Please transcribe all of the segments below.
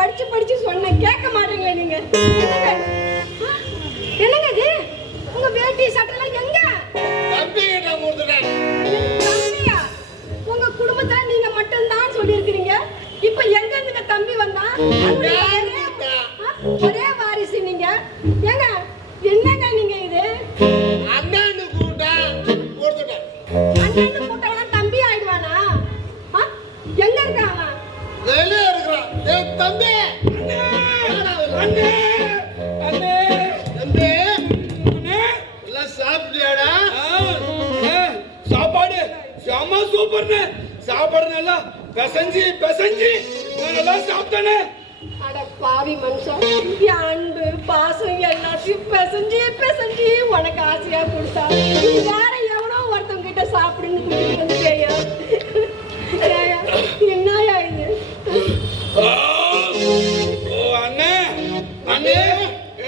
படிச்சு படிச்சு சொன்ன கேட்க மாட்டீங்களே நீங்க. என்னங்க இது? உங்க வேட்டி சட்டெல்லாம் எங்க? தம்பிகிட்ட கொடுத்துட்டேன். தம்பியா? உங்க குடும்பத்துல நீங்க மட்டும் தான் சொல்லியிருக்கீங்க. இப்ப எங்க இருந்துங்க தம்பி வந்தா? ஒரே வாரிசு நீங்க. ஏங்க என்னங்க நீங்க இது? அண்ணனு கூட்டா கொடுத்துட்டேன். அண்ணனு கூட்டவனா தம்பி ஆயிடுவானா? எங்க இருக்காங்க? வெளியே இருக்கிறான். ஏய் தம்பி. அண்ணே அண்ணே தம்பி அண்ணே எல்லாம் சாப்பிட்டியாடா? சாப்பாடு செம்ம சூப்பர்னு. சாப்பாடு நல்லா பெசஞ்சி பெசஞ்சி நல்லா சாப்பிட்டானே. அட பாவி மனுஷன், என் அன்பு பாசம் எல்லாத்தையும் பெசஞ்சி பெசஞ்சி உனக்கு ஆசையா கொடுத்தா நீ வேற எவனோ ஒருத்தவங்க கிட்ட சாப்பிடுன்னு கூட்டிட்டு வந்துட்டேயா. என்னயா இது? ஓ அண்ணே அண்ணே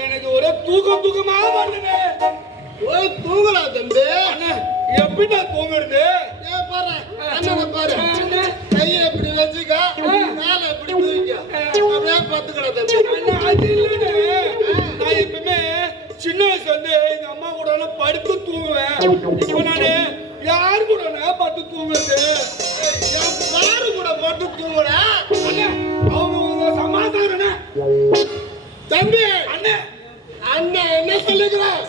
எனக்கு ஒரே தூக்கமா வருதுனே. ஓய் தூங்கடா தம்பி. அண்ணே எப்படிடா தூங்குறது? ஏய் பாரு அண்ணனை பாரு. கையை இப்படி வச்சுக்க, மேலே இப்படி தூக்கிக்க. அப்படியே பத்துக்கடா தம்பி. அண்ணா அது இல்லைண்ணே. நான் எப்பவுமே சின்ன வயசுல இருந்து எங்க அம்மா கூட படுத்து தூங்குவேன். இப்போ நானு யாரு கூட படுத்து தூங்குறது? என் பாரு கூட பட்டு தூங்குடா. அண்ணே அவங்க சமாதானண்ணே. தம்பி அண்ணே அண்ணன் என்ன சொல்லிக்கிறான்?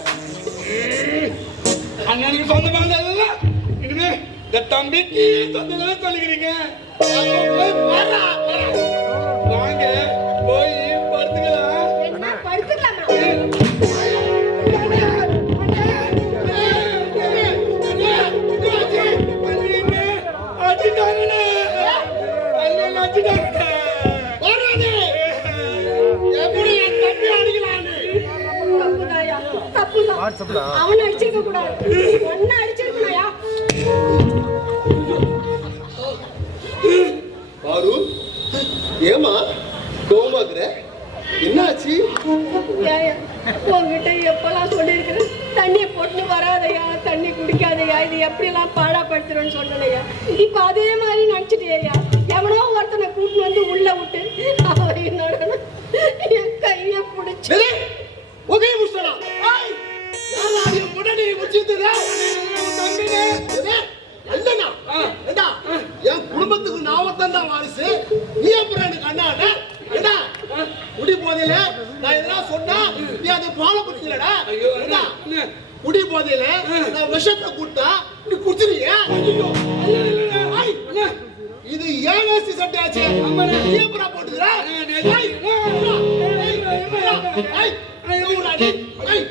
அண்ணனுக்கு சொந்தமாக இனிமே இந்த தம்பிக்கு சொந்தங்களை சொல்லிக்கிறீங்க. வாங்க போய் படுத்துக்கலாம். என்ன படுத்துக்கலாமா? தப்புதான். அவனை அடிச்சிருக்க கூடாது, ஒன்ன அடிச்சிருக்கணும்யா. பாரு ஏமா கோமாக்குற? என்னாச்சு? உங்ககிட்ட எப்பெல்லாம் சொல்லியிருக்கிறேன், தண்ணியை போட்டு வராதையா, தண்ணி குடிக்காதையா, இது எப்படிலாம் பாடாப்படுத்துறேன்னு சொன்னனையா. இப்ப அதே மாதிரி நினைச்சிட்டேயா. எவனோ ஒருத்தனை கூட்டு வந்து உள்ள விட்டு அவன் என்னோட என் கைய பிடிச்சு ஒகே முஸ்தலா. ஐய் யாராவது முடனி முச்சிட்டுடா. தம்பினே என்னடா? ஏண்டா என் குடும்பத்துக்கு நாமத்தான் தான் வாரிசு. நீ அப்புறம் எனக்கு அண்ணாடா. ஏண்டா குடி போதையில நான் இதெல்லாம் சொன்னா நீ அதை ஃபாலோ பண்ணிக்கலடா. ஏண்டா குடி போதையில நான் விஷத்தை கூட்டா நீ குடிச்சிருக்கியா? ஐயோ இது ஏன் வேஸ்டி சட்டையாச்சு? நீ அப்புறம் போட்டுக்கிறா. ஐய்